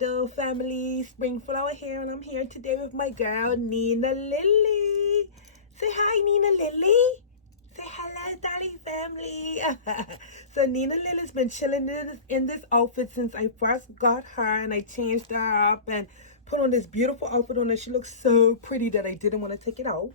little family, Springflower here, and I'm here today with my girl NinaLilly. Say hi, NinaLilly. Say hello, Dolly family. So NinaLilly's been chilling in this outfit since I first got her, and I changed her up and put on this beautiful outfit on her. She looks so pretty that I didn't want to take it out.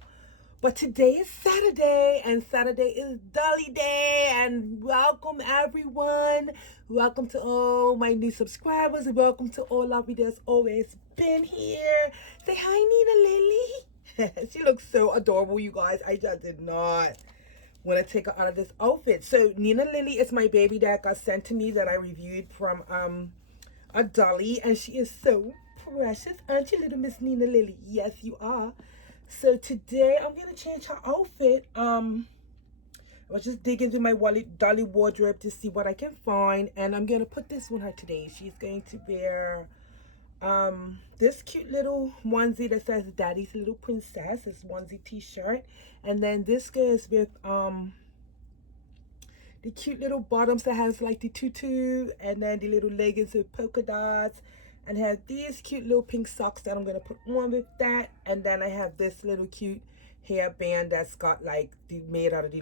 But today is Saturday, and Saturday is Dolly Day, and welcome everyone. Welcome to all my new subscribers, and welcome to all of you that's always been here. Say hi, NinaLilly. She looks so adorable, you guys. I just did not want to take her out of this outfit. So NinaLilly is my baby that got sent to me that I reviewed from a Dolly, and she is so precious. Aren't you, little Miss NinaLilly? Yes, you are. So today I'm gonna change her outfit. I was just digging through my Dolly wardrobe to see what I can find, and I'm gonna put this on her today. She's going to wear this cute little onesie that says Daddy's Little Princess. This onesie t-shirt, and then this goes with the cute little bottoms that has like the tutu, and then the little leggings with polka dots, and have these cute little pink socks that I'm going to put on with that. And then I have this little cute hairband that's got like made out of the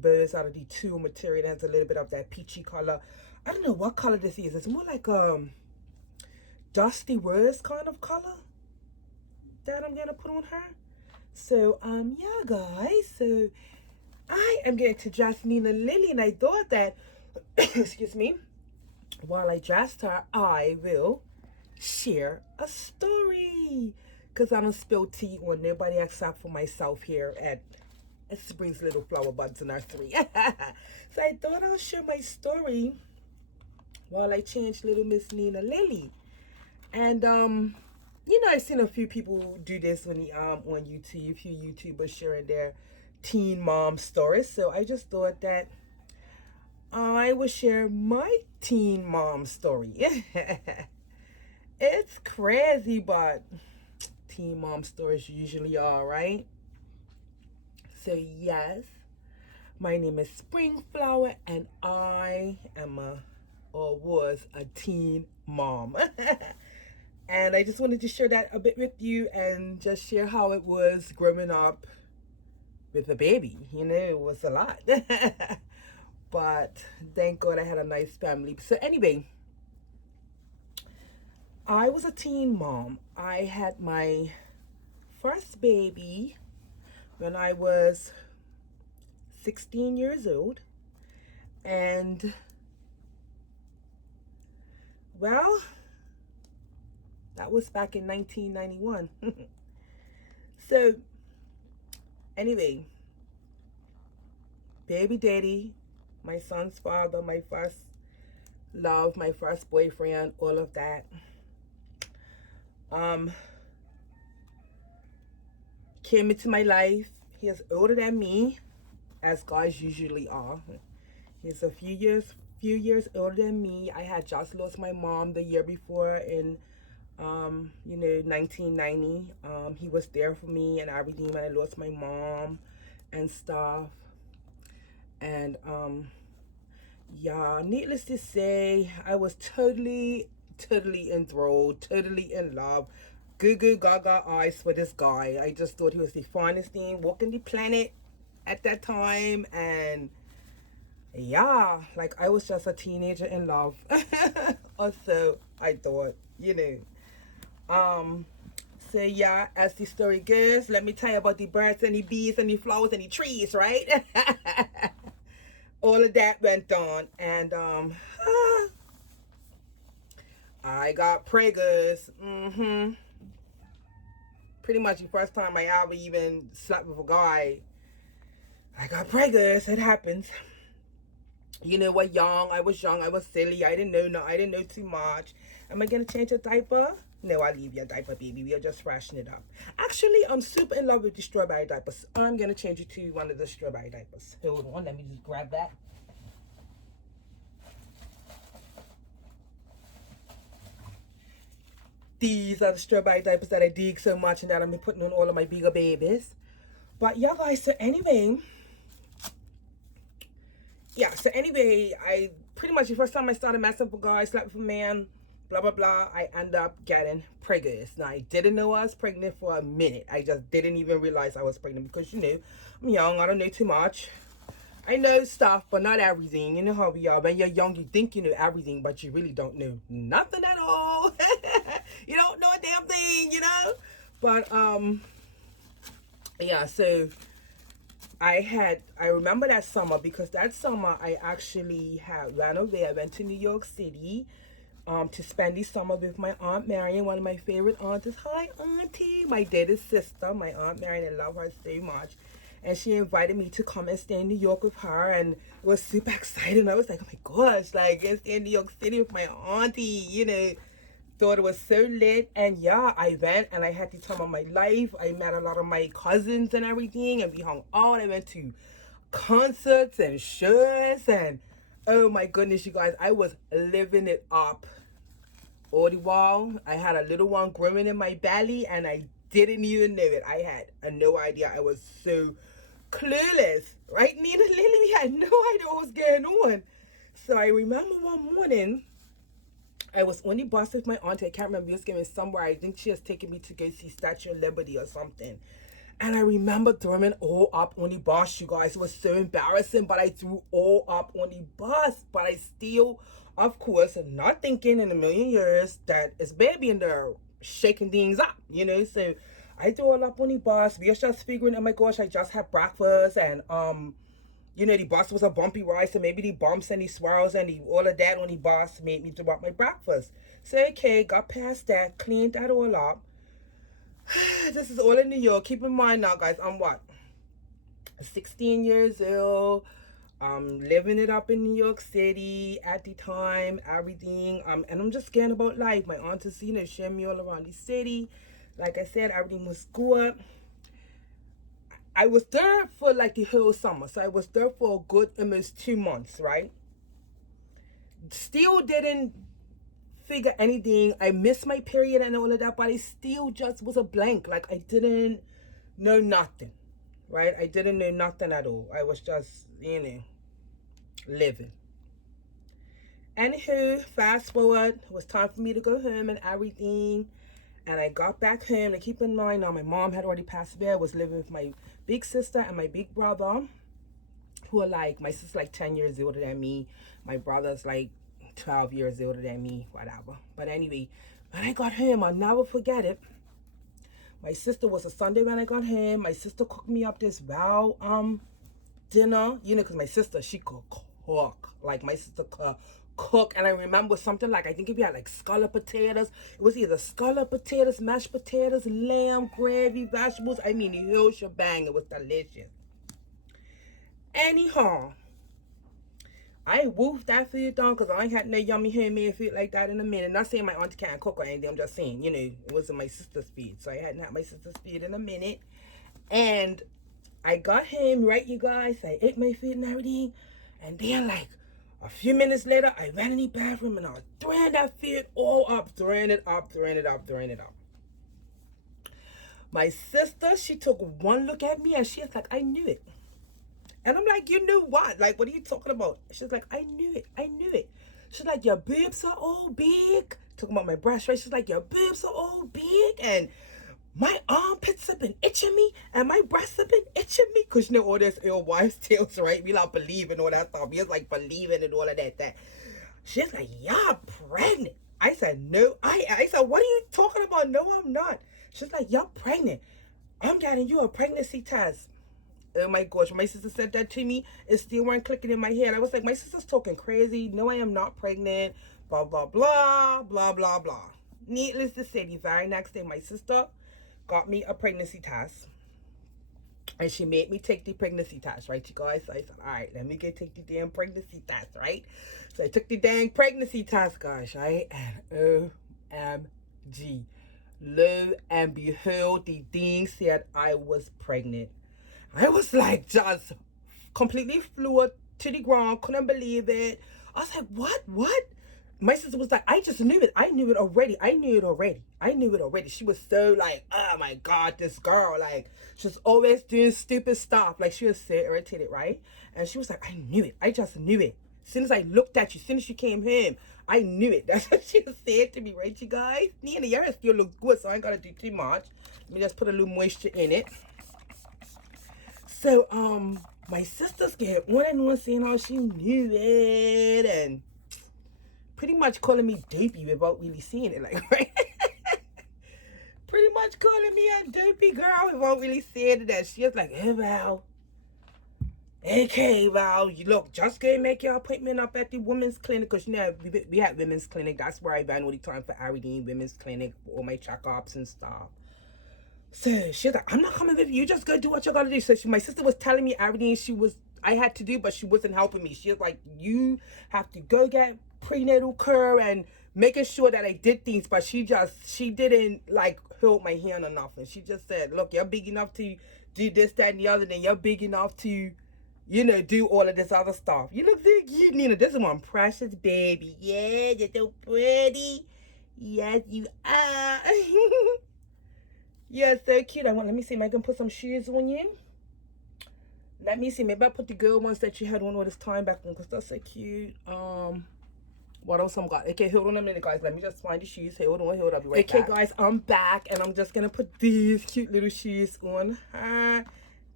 birds out of the tulle material. It has a little bit of that peachy color. I don't know what color this is. It's more like dusty rose kind of color that I'm going to put on her. So yeah guys, so I am going to dress NinaLilly, and I thought that excuse me, while I dressed her, I will share a story, because I don't spill tea on nobody except for myself here at Spring's Little Flower Buds Nursery. So I thought I'll share my story while I change little Miss NinaLilly. And you know, I've seen a few people do this on YouTube, a few YouTubers sharing their teen mom stories. So I just thought that I will share my teen mom story. It's crazy, but teen mom stories usually are, right? So yes, my name is Springflower, and I am was a teen mom. And I just wanted to share that a bit with you, and just share how it was growing up with a baby. You know, it was a lot. But thank God I had a nice family. So anyway, I was a teen mom. I had my first baby when I was 16 years old. And, well, that was back in 1991. So, anyway, baby daddy, my son's father, my first love, my first boyfriend, all of that. Came into my life. He is older than me, as guys usually are. He's a few years older than me. I had just lost my mom the year before in you know, 1990. He was there for me and everything when I lost my mom and stuff. And yeah, needless to say, I was totally enthralled, totally in love. Goo gaga eyes for this guy. I just thought he was the finest thing walking the planet at that time. And yeah, like I was just a teenager in love. Also, I thought, you know. So yeah, as the story goes, let me tell you about the birds and the bees and the flowers and the trees, right? All of that went on, and I got preggers. Pretty much the first time I ever even slept with a guy, I got preggers. It happens. You know what? I was young. I was silly. I didn't know too much. Am I gonna change a diaper? No, I'll leave your diaper, baby. We'll just freshen it up. Actually, I'm super in love with the strawberry diapers. I'm gonna change it to one of the strawberry diapers. Hold on, let me just grab that. These are the strawberry diapers that I dig so much and that I've been putting on all of my bigger babies. But yeah, guys, so anyway, I pretty much the first time I started messing with a guy, I slept with a man, blah blah blah. I end up getting pregnant. Now I didn't know I was pregnant for a minute. I just didn't even realize I was pregnant because I'm young. I don't know too much. I know stuff, but not everything. You know how we are. When you're young, you think you know everything, but you really don't know nothing at all. You don't know a damn thing. But yeah. So I remember that summer because that summer I actually had ran away. I went to New York City to spend the summer with my Aunt Marion, one of my favorite aunts. Hi, Auntie. My daddy's sister, my Aunt Marion. I love her so much. And she invited me to come and stay in New York with her, and it was super exciting. I was like, oh my gosh, like, I stay in New York City with my auntie. Thought it was so lit. And yeah, I went and I had the time of my life. I met a lot of my cousins and everything, and we hung out. I went to concerts and shows, and oh my goodness, you guys, I was living it up. All the while, I had a little one growing in my belly, and I didn't even know it. I had no idea. I was so clueless, right, NinaLilly? We had no idea what was going on. So I remember one morning, I was on the bus with my auntie. I can't remember. We was going somewhere. I think she was taking me to go see Statue of Liberty or something. And I remember throwing all up on the bus, you guys. It was so embarrassing, but I threw all up on the bus. But I still, of course, not thinking in a million years that it's baby in there shaking things up, So I threw all up on the bus. We were just figuring, oh my gosh, I just had breakfast. And, the bus was a bumpy ride, so maybe the bumps and the swirls and all of that on the bus made me throw up my breakfast. So, okay, got past that, cleaned that all up. This is all in New York. Keep in mind now, guys, I'm what? 16 years old. Living it up in New York City at the time, everything. And I'm just scared about life. My aunt is, showing me all around the city. Like I said, everything was good. I was there for like the whole summer. So I was there for a good almost 2 months, right? Still didn't figure anything. I missed my period and all of that, but I still just was a blank. Like I didn't know nothing, right? I didn't know nothing at all. I was just, living. Anywho, fast forward, it was time for me to go home and everything. And I got back home. And keep in mind now, my mom had already passed away. I was living with my big sister and my big brother, who are like, my sister's like 10 years older than me. My brother's like 12 years older than me, whatever. But anyway, when I got home, I'll never forget it. My sister, was a Sunday when I got home. My sister cooked me up this dinner, because my sister, she could cook. Like, my sister could cook. And I remember something like, I think if you had like scallop potatoes, it was either scallop potatoes, mashed potatoes, lamb, gravy, vegetables. I mean, the whole shebang. It was delicious. Anyhow, I wolfed that food down because I ain't had no yummy handmade food like that in a minute. Not saying my auntie can't cook or anything. I'm just saying, it wasn't my sister's food. So I hadn't had my sister's food in a minute. And I got him, right, you guys? I ate my food and everything. And then, like, a few minutes later, I ran in the bathroom and I was throwing that food all up. Throwing it up. My sister, she took one look at me and she was like, I knew it. And I'm like, you knew what? Like, what are you talking about? She's like, I knew it. She's like, your boobs are all big. Talking about my breasts, right? She's like, your boobs are all big. And my armpits have been itching me. And my breasts have been itching me. Because all this ill wives' tales, right? We not believing all that stuff. We just like believing and all of that. She's like, y'all pregnant. I said, no. I said, what are you talking about? No, I'm not. She's like, you're pregnant. I'm getting you a pregnancy test. Oh my gosh, my sister said that to me. It still weren't clicking in my head. I was like, my sister's talking crazy. No, I am not pregnant. Blah, blah, blah, blah, blah, blah. Needless to say, the very next day, my sister got me a pregnancy test. And she made me take the pregnancy test, right, you guys? So I said, all right, let me go take the damn pregnancy test, right? So I took the dang pregnancy test, guys, right? And OMG. Lo and behold, the thing said I was pregnant. I was like just completely flew to the ground. Couldn't believe it. I was like, what? My sister was like, I just knew it. I knew it already. She was so like, oh my God, this girl. Like, she's always doing stupid stuff. Like, she was so irritated, right? And she was like, I knew it. I just knew it. As soon as I looked at you, as soon as you came home, I knew it. That's what she said to me, right, you guys? Nina, your hair still looks good, so I ain't gotta do too much. Let me just put a little moisture in it. So, my sister's get on and on saying how she knew it and pretty much calling me dopey without really seeing it, like, right? Pretty much calling me a dopey girl without really seeing it. And she was like, hey, Val. Okay, Val, you look, just go make your appointment up at the women's clinic. Because, you know, we have women's clinic. That's where I ran all the time for Aridine Women's Clinic, for all my checkups and stuff. So she's like, I'm not coming with you. You just go do what you gotta do. So my sister was telling me everything I had to do, but she wasn't helping me. She was like, you have to go get prenatal care and making sure that I did things. But she didn't like hold my hand or nothing. She just said, look, you're big enough to do this, that, and the other. Then you're big enough to, you know, do all of this other stuff. You look so cute, Nina. This is one precious baby. Yeah, you're so pretty. Yes, you are. Yeah, so cute. Let me see if I can put some shoes on you. Let me see. Maybe I'll put the girl ones that you had on all this time back on, because that's so cute. What else I got? Okay, hold on a minute, guys. Let me just find the shoes. Hold on, I'll be right back. Okay, guys, I'm back, and I'm just gonna put these cute little shoes on her.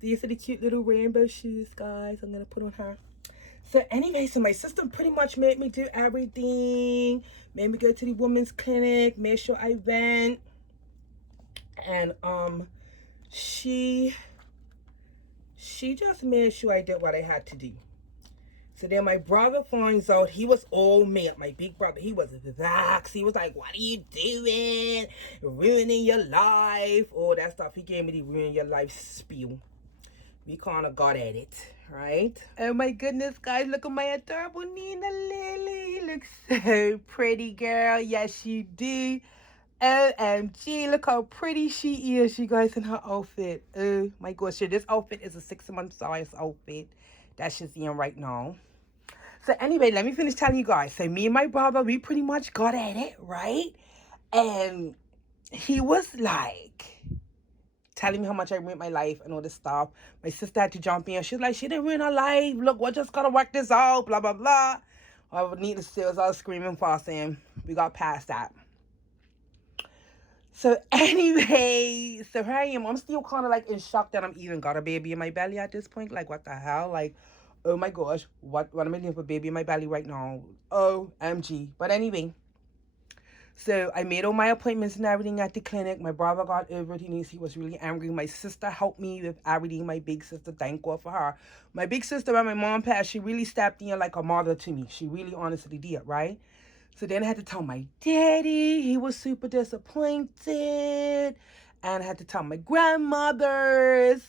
These are the cute little rainbow shoes, guys. I'm gonna put on her. So anyway, so my sister pretty much made me do everything. Made me go to the women's clinic. Made sure I went. And she just made sure I did what I had to do. So then my brother finds out. He was all mad. My big brother, he was vexed. He was like, what are you doing? Ruining your life. All that stuff. He gave me the ruin your life spiel. We kind of got at it, right? Oh my goodness, guys. Look at my adorable NinaLilly. You look so pretty, girl. Yes, you do. OMG, look how pretty she is, you guys, in her outfit. Oh my gosh, this outfit is a 6-month size outfit that she's in right now. So anyway, let me finish telling you guys. So me and my brother, we pretty much got at it, right? And he was like telling me how much I ruined my life and all this stuff. My sister had to jump in. She's like, she didn't ruin her life. Look, we're just gonna work this out, blah, blah, blah. I would need to say, I was screaming, fussing. We got past that. So anyway, so here I am. I'm still kind of like in shock that I'm even got a baby in my belly at this point. Like, what the hell? Like, oh my gosh, what am I doing for a baby in my belly right now? OMG. But anyway, so I made all my appointments and everything at the clinic. My brother got over it. He was really angry. My sister helped me with everything. My big sister, thank God for her. My big sister, when my mom passed, she really stepped in like a mother to me. She really honestly did, right? So then I had to tell my daddy. He was super disappointed. And I had to tell my grandmothers.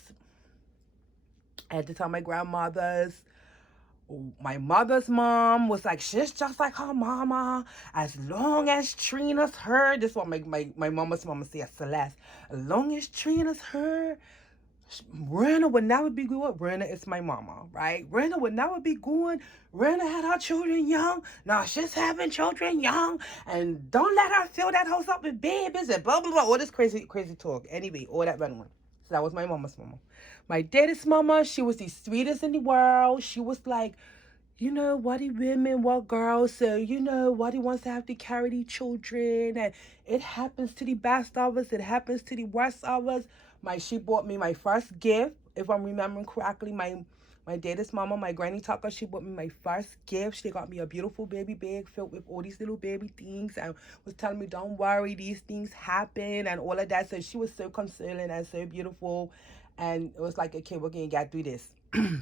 My mother's mom was like, she's just like her mama. As long as Trina's her. This is what my mama's mama said, Celeste. As long as Trina's her, Rena would never be good. Rena is my mama, right? Rena would never be good. Rena had her children young. Now she's having children young. And don't let her fill that house up with babies and blah, blah, blah. All this crazy talk. Anyway, all that went on. So that was my mama's mama. My daddy's mama, she was the sweetest in the world. She was like, you know, what the women, what girls, so, you know, what he wants to have to carry the children. And it happens to the best of us. It happens to the worst of us. She bought me my first gift, if I'm remembering correctly. My daddy's mama, my granny Tucker, she bought me my first gift. She got me a beautiful baby bag filled with all these little baby things and was telling me, don't worry, these things happen and all of that. So she was so consoling and so beautiful. And it was like, okay, we're going to get through this. I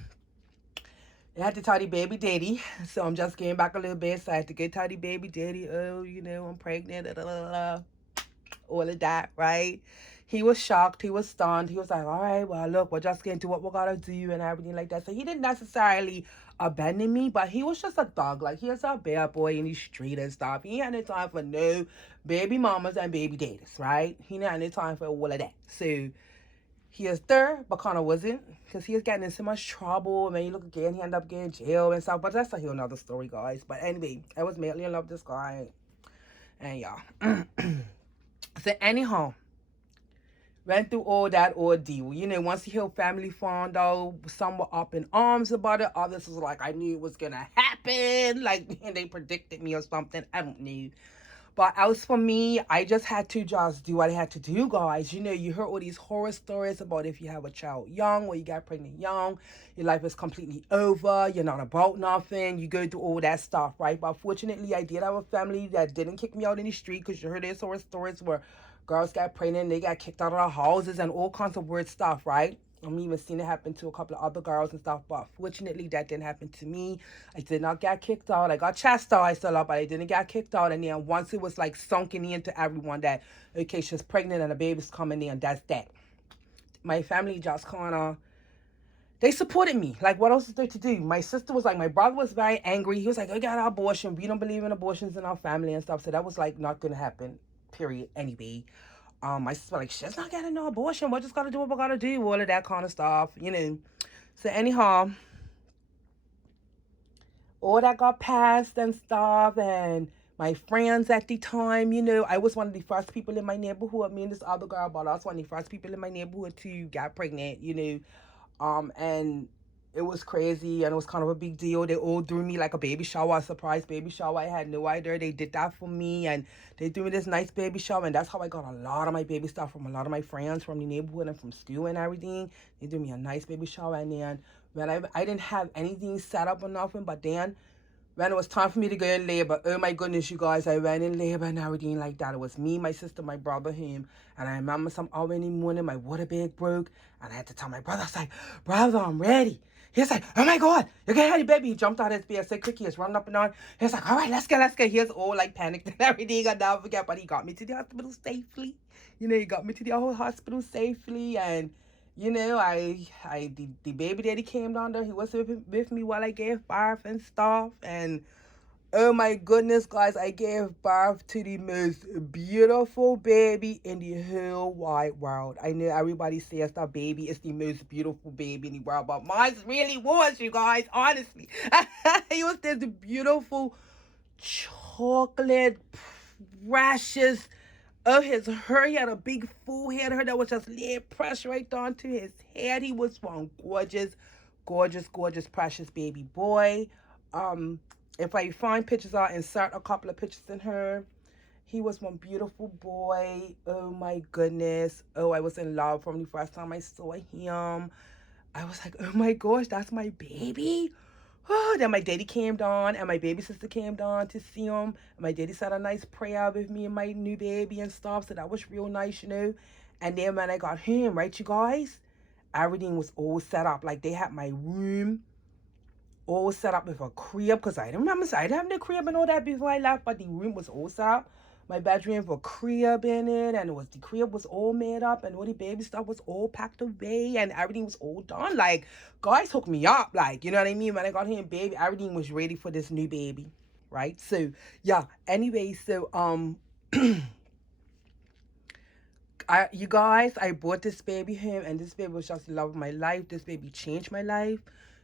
had to tell the baby daddy, so I'm just getting back a little bit. So I had to go tell the baby daddy, oh, you know, I'm pregnant, all of that, right? He was shocked. He was stunned. He was like, all right, well, look, we're just going to do what we got to do and everything like that. So he didn't necessarily abandon me, but he was just a thug. Like, he was a bad boy in the street and stuff. He had no time for no baby mamas and baby daddies, right? He didn't have no time for all of that. So he is there, but kind of wasn't, because he was getting in so much trouble. And then you look again, he ended up getting jail and stuff. But that's a whole nother story, guys. But anyway, I was madly in love with this guy. And yeah. So anyhow, Went through all that ordeal. You know, once the whole family found out, some were up in arms about it. Others was like, I knew it was going to happen. Like, and they predicted me or something. I don't know. But as for me, I just had to just do what I had to do, guys. You know, you heard all these horror stories about if you have a child young or you got pregnant young, your life is completely over, you're not about nothing, you go through all that stuff, right? But fortunately, I did have a family that didn't kick me out in the street, because you heard these horror stories where girls got pregnant, they got kicked out of their houses and all kinds of weird stuff, right? I'm even seen it happen to a couple of other girls and stuff, but fortunately that didn't happen to me. I did not get kicked out. I got chastised a lot, but I didn't get kicked out. And then once it was like sunken into everyone that, okay, she's pregnant and a baby's coming in, that's that. My family just kind of, they supported me. Like, what else is there to do? My sister was like, my brother was very angry. He was like, I got an abortion. We don't believe in abortions in our family and stuff. So that was like not going to happen, period, anyway. My sister was like, she's not getting no abortion. We just got to do what we got to do. All of that kind of stuff, you know. So anyhow, all that got passed and stuff, and my friends at the time, you know, I was one of the first people in my neighborhood. Me and this other girl, but I was one of the first people in my neighborhood to get pregnant, you know. And it was crazy and it was kind of a big deal. They all threw me like a baby shower, a surprise baby shower. I had no idea they did that for me, and they threw me this nice baby shower, and that's how I got a lot of my baby stuff from a lot of my friends from the neighborhood and from school and everything. They threw me a nice baby shower, and then when I didn't have anything set up or nothing, but then when it was time for me to go in labor, oh my goodness, you guys, I went in labor and everything like that. It was me, my sister, my brother, him. And I remember some hour in the morning, my water bag broke. And I had to tell my brother, I was like, brother, I'm ready. He's like, oh my God, you can have your baby. He jumped out of his bed, said, Cookie is running up and down. He's like, all right, let's go. He was all like panicked and everything. I never forget, but he got me to the hospital safely. You know, he got me to the whole hospital safely. And you know, the baby daddy came down there. He was with me while I gave birth and stuff. And oh my goodness, guys, I gave birth to the most beautiful baby in the whole wide world. I know everybody says that baby is the most beautiful baby in the world, but mine really was, you guys, honestly. He was this beautiful chocolate, precious of his hair. He had a big full head of hair that was just laid pressed right down to his head. He was one gorgeous, gorgeous, gorgeous, precious baby boy. Um, if I find pictures, I'll insert a couple of pictures in her. He was one beautiful boy. Oh my goodness. Oh, I was in love from the first time I saw him. I was like, oh my gosh, that's my baby. Oh, then my daddy came down and my baby sister came down to see him. And my daddy said a nice prayer with me and my new baby and stuff. So that was real nice, you know. And then when I got home, right, you guys, everything was all set up. Like they had my room all set up with a crib, because I didn't remember, so I didn't have the crib and all that before I left, but the room was all set up. My bedroom with a crib in it, and the crib was all made up, and all the baby stuff was all packed away, and everything was all done. Like, guys hooked me up, like, you know what I mean? When I got here, baby, everything was ready for this new baby, right? So yeah. Anyway, so you guys, I bought this baby home, and this baby was just the love of my life. This baby changed my life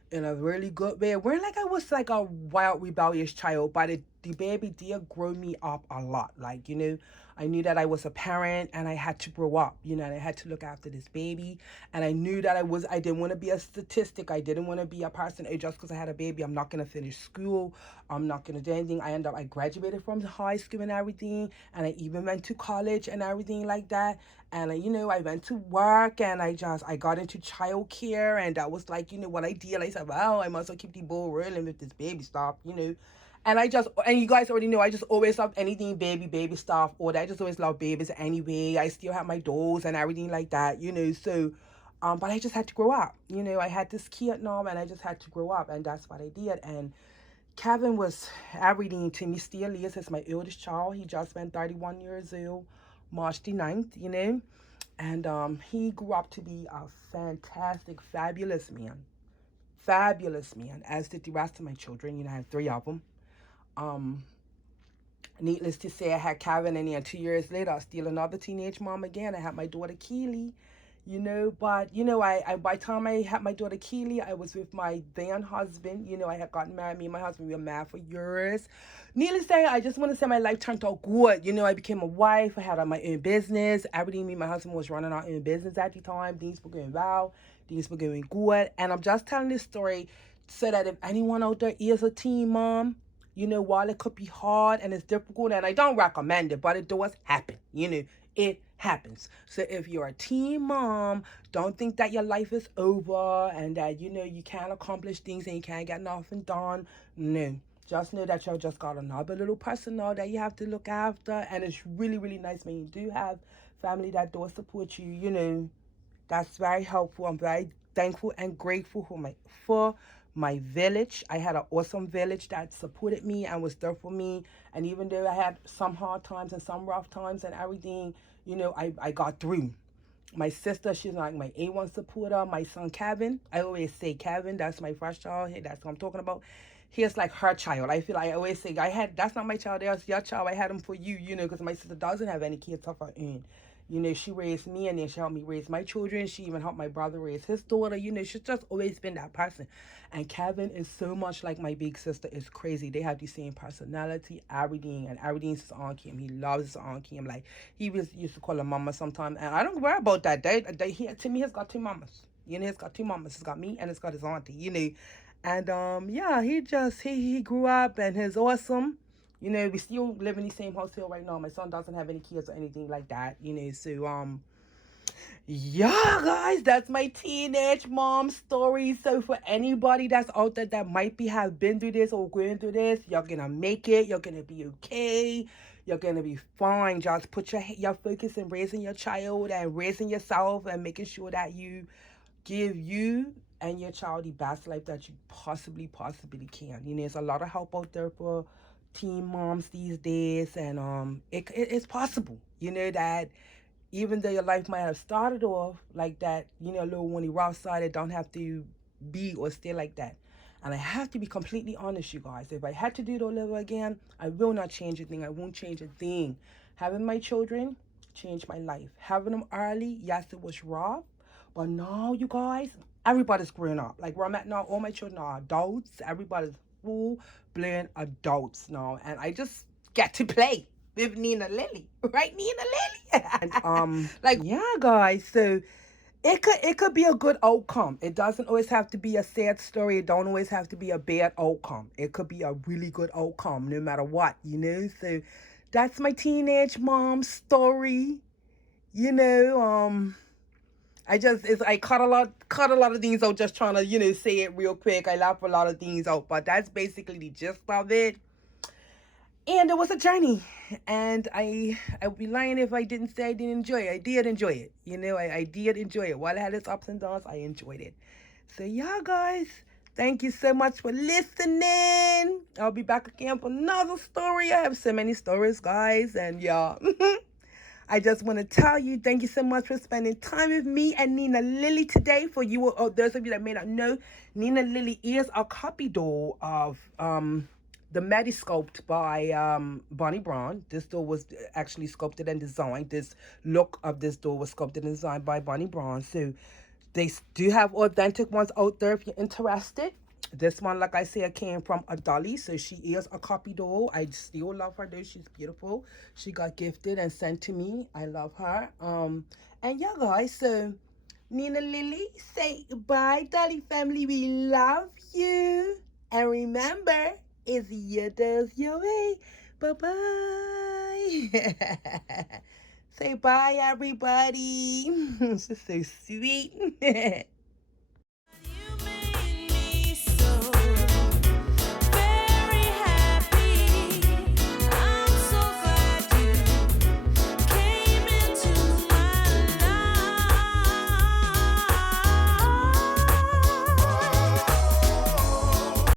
in a really good way. It wasn't like I was like a wild, rebellious child, but the baby did grow me up a lot. Like, you know, I knew that I was a parent and I had to grow up, you know, and I had to look after this baby. And I knew that I didn't want to be a statistic. I didn't want to be a person, hey, just because I had a baby, I'm not going to finish school. I'm not going to do anything. I graduated from high school and everything. And I even went to college and everything like that. And, you know, I went to work and I got into childcare. And that was like, you know, what I did. I said, well, I must well keep the ball rolling with this baby stuff, you know. And you guys already know, I just always loved anything baby stuff, or that. I just always loved babies anyway. I still have my dolls and everything like that, you know. So, but I just had to grow up, you know. I had this kid now, and I just had to grow up, and that's what I did. And Kevin was everything to me, still is. He's my eldest child. He just went 31 years old, March the 9th, you know. And he grew up to be a fantastic, fabulous man. Fabulous man, as did the rest of my children. You know, I have 3 of them. Um, Needless to say, I had Kevin, and then 2 years later, I was still another teenage mom again. I had my daughter Keely. you know. But you know, I by the time I had my daughter Keely, I was with my then husband. You know, I had gotten married. Me and my husband, we were married for years. Needless to say, I just want to say my life turned out good. You know, I became a wife. I had my own business. Everything, me and my husband was running our own business at the time. Things were going well. Things were going good. And I'm just telling this story so that if anyone out there is a teen mom, you know, while it could be hard and it's difficult, and I don't recommend it, but it does happen. You know, it happens. So if you're a teen mom, don't think that your life is over and that, you know, you can't accomplish things and you can't get nothing done. No. Just know that y'all just got another little person now that you have to look after. And it's really, really nice when you do have family that does support you. You know, that's very helpful. I'm very thankful and grateful for my village. I had an awesome village that supported me and was there for me. And even though I had some hard times and some rough times and everything, you know, I got through. My sister, she's like my A1 supporter. My son Kevin, I always say Kevin, that's my first child. That's what I'm talking about. He's like her child. I feel like I always say that's not my child, that's your child. I had him for you, you know, because my sister doesn't have any kids of her own. You know, she raised me and then she helped me raise my children. She even helped my brother raise his daughter. You know, she's just always been that person. And Kevin is so much like my big sister. It's crazy. They have the same personality, everything, and everything's his Aunt Kim. He loves his Aunt Kim. Like, he was used to call her mama sometimes. And I don't worry about that. To me, he's got two mamas. You know, he's got two mamas. He's got me and he's got his auntie, you know. And yeah, he grew up and he's awesome. You know, we still live in the same house here right now. My son doesn't have any kids or anything like that, you know. So yeah, guys, that's my teenage mom story. So for anybody that's out there that might be have been through this or going through this, you're gonna make it. You're gonna be okay. You're gonna be fine. Just put your focus in raising your child and raising yourself and making sure that you give you and your child the best life that you possibly can. You know, there's a lot of help out there for teen moms these days, and it's possible. You know that even though your life might have started off like that, you know, a little on the rough side, it don't have to be or stay like that. And I have to be completely honest, you guys. If I had to do it all over again, I will not change a thing. I won't change a thing. Having my children changed my life. Having them early, yes, it was rough. But now, you guys, everybody's growing up. Like where I'm at now, all my children are adults. Everybody's full-blown adults now. And I just get to play with NinaLilly. Right, NinaLilly? And like, yeah, guys, so it could be a good outcome. It doesn't always have to be a sad story. It don't always have to be a bad outcome. It could be a really good outcome no matter what, you know. So that's my teenage mom story. You know, I cut a lot of things out just trying to, you know, say it real quick. I left a lot of things out, but that's basically the gist of it. And it was a journey, and I would be lying if I didn't say I didn't enjoy it. I did enjoy it. You know, I did enjoy it. While I had its ups and downs, I enjoyed it. So yeah, guys, thank you so much for listening. I'll be back again for another story. I have so many stories, guys, and yeah. I just want to tell you, thank you so much for spending time with me and NinaLilly today. For you, those of you that may not know, NinaLilly is a copy doll of the Metasculpt by Bonnie Braun. This doll was actually sculpted and designed. This look of this doll was sculpted and designed by Bonnie Braun. So they do have authentic ones out there if you're interested. This one, like I said, came from a dolly, so she is a copy doll. I still love her though. She's beautiful. She got gifted and sent to me. I love her. And yeah, guys, so NinaLilly, say goodbye, dolly family. We love you. And remember, it's your does your way. Bye-bye. Say bye, everybody. This is so sweet.